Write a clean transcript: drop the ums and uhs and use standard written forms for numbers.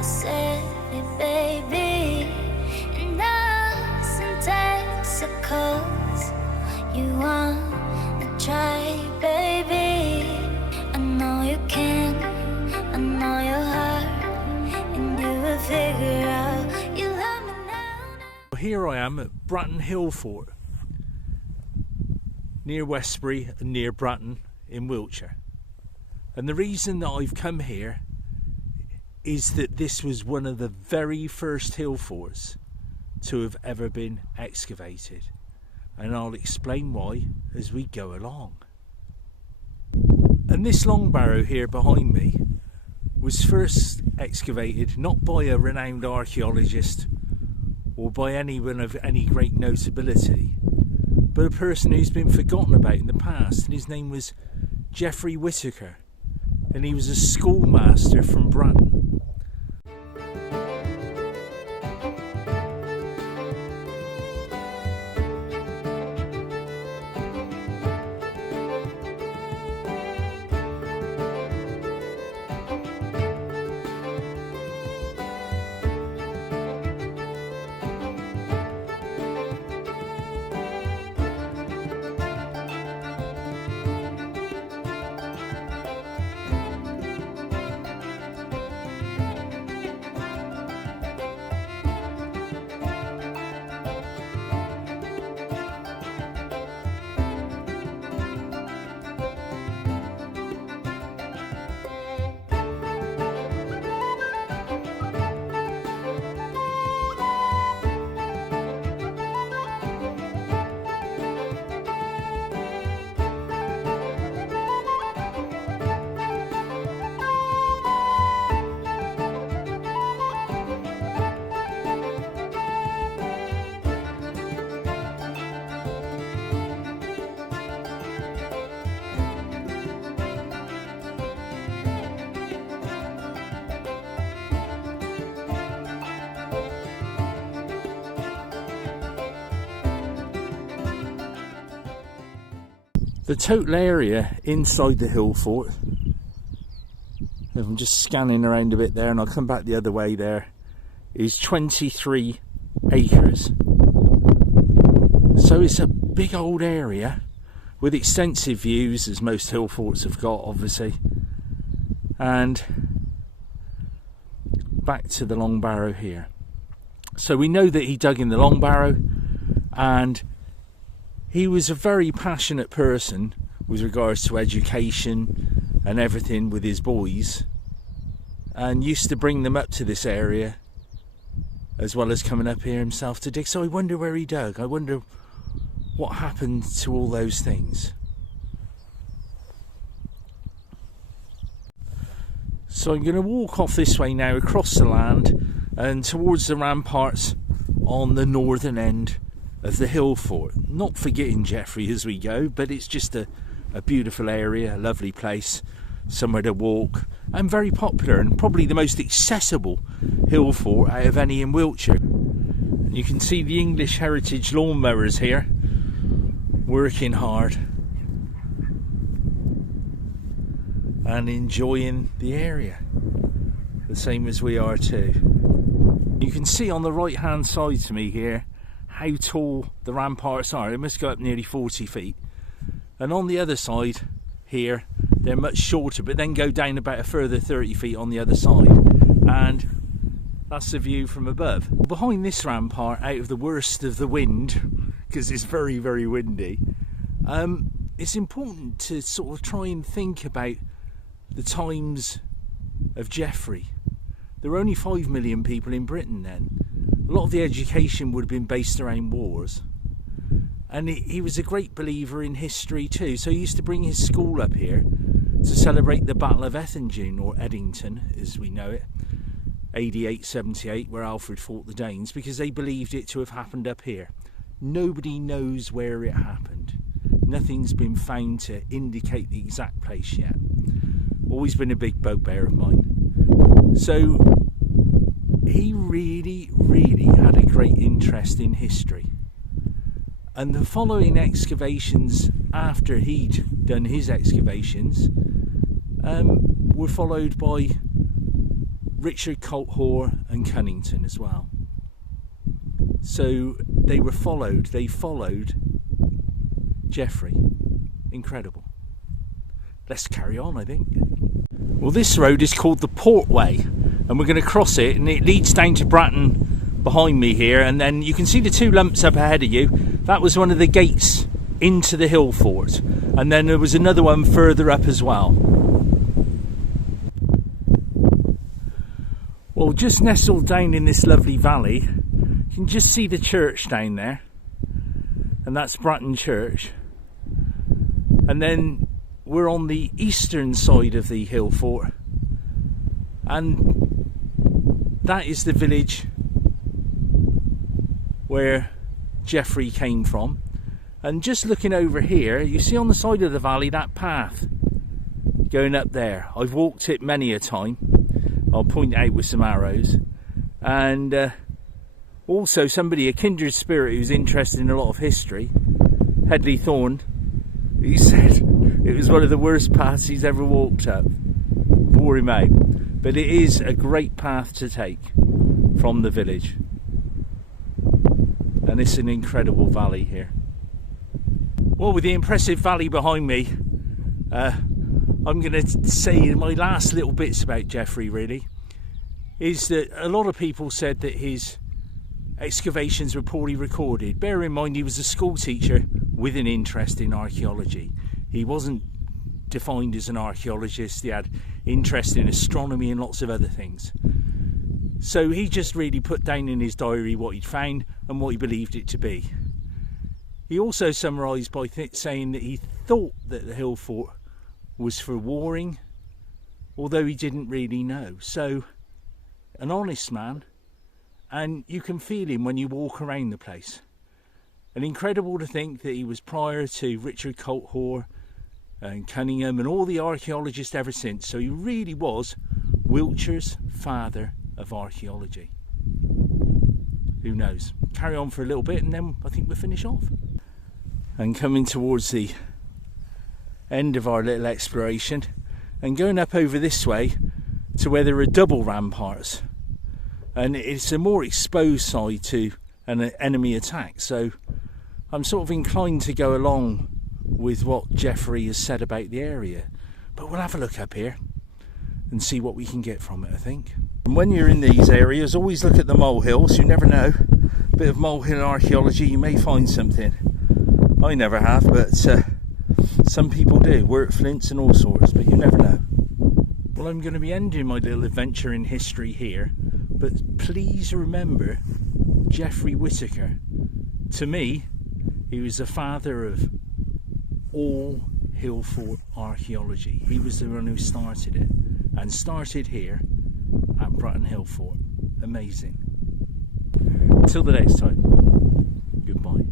the city, baby. And us in Texaco's. You wanna try, baby? I know you can, I know your heart, and you will figure out you love me now. Here I am at Bratton Hillfort, near Westbury and near Bratton in Wiltshire. And the reason that I've come here is that this was one of the very first hill forts to have ever been excavated. And I'll explain why as we go along. And this long barrow here behind me was first excavated not by a renowned archaeologist or by anyone of any great notability, but a person who's been forgotten about in the past, and his name was Geoffrey Whittaker, and he was a schoolmaster from Bratton. The total area inside the hill fort, I'm just scanning around a bit there and I'll come back the other way there, is 23 acres. So it's a big old area with extensive views, as most hill forts have got, obviously. And back to the long barrow here. So we know that he dug in the long barrow, and he was a very passionate person with regards to education and everything with his boys, and used to bring them up to this area as well as coming up here himself to dig. So I wonder where he dug. I wonder what happened to all those things. So I'm going to walk off this way now across the land and towards the ramparts on the northern end of the hill fort. Not forgetting Geoffrey as we go, but it's just a beautiful area, a lovely place, somewhere to walk, and very popular, and probably the most accessible hill fort out of any in Wiltshire. And you can see the English heritage lawnmowers here working hard and enjoying the area, the same as we are too. You can see on the right hand side to me here how tall the ramparts are. They must go up nearly 40 feet. And on the other side here, they're much shorter, but then go down about a further 30 feet on the other side. And that's the view from above. Behind this rampart, out of the worst of the wind, because it's very, very windy, it's important to sort of try and think about the times of Geoffrey. There were only 5 million people in Britain then. A lot of the education would have been based around wars, and he was a great believer in history too. So he used to bring his school up here to celebrate the Battle of Eddington, or Eddington as we know it, AD 878, where Alfred fought the Danes, because they believed it to have happened up here. Nobody knows where it happened. Nothing's been found to indicate the exact place yet. Always been a big bugbear of mine. So he really had a great interest in history. And the following excavations after he'd done his excavations were followed by Richard Colthore and Cunnington as well. So they followed Geoffrey. Incredible. Let's carry on, I think. Well, this road is called the Portway, and we're going to cross it, and it leads down to Bratton behind me here, and then you can see the two lumps up ahead of you. That was one of the gates into the Hillfort, and then there was another one further up as well. Well, just nestled down in this lovely valley, you can just see the church down there, and that's Bratton Church. And then we're on the eastern side of the Hillfort, and that is the village where Geoffrey came from. And just looking over here, you see on the side of the valley that path going up there. I've walked it many a time. I'll point out with some arrows. And also somebody, a kindred spirit who's interested in a lot of history, Hedley Thorne, he said it was one of the worst paths he's ever walked up. Wore him out. But it is a great path to take from the village. And it's an incredible valley here. Well, with the impressive valley behind me, I'm going to say my last little bits about Geoffrey really, is that a lot of people said that his excavations were poorly recorded. Bear in mind he was a school teacher with an interest in archaeology. He wasn't defined as an archaeologist, he had interest in astronomy and lots of other things. So he just really put down in his diary what he'd found and what he believed it to be. He also summarised by saying that he thought that the Hillfort was for warring, although he didn't really know. So, an honest man, and you can feel him when you walk around the place. And incredible to think that he was prior to Richard Colthore and Cunningham and all the archaeologists ever since. So he really was Wiltshire's father of archaeology. Who knows? Carry on for a little bit and then I think we'll finish off. And coming towards the end of our little exploration and going up over this way to where there are double ramparts, and it's a more exposed side to an enemy attack, so I'm sort of inclined to go along with what Geoffrey has said about the area. But we'll have a look up here and see what we can get from it, I think. And when you're in these areas, always look at the molehills. You never know, a bit of molehill archaeology, you may find something. I never have, but some people do, work flints and all sorts, but you never know. Well, I'm going to be ending my little adventure in history here, but please remember Geoffrey Whittaker. To me, he was the father of all Hillfort archaeology. He was the one who started it, and started here at Bratton Hillfort. Amazing. Till the next time, goodbye.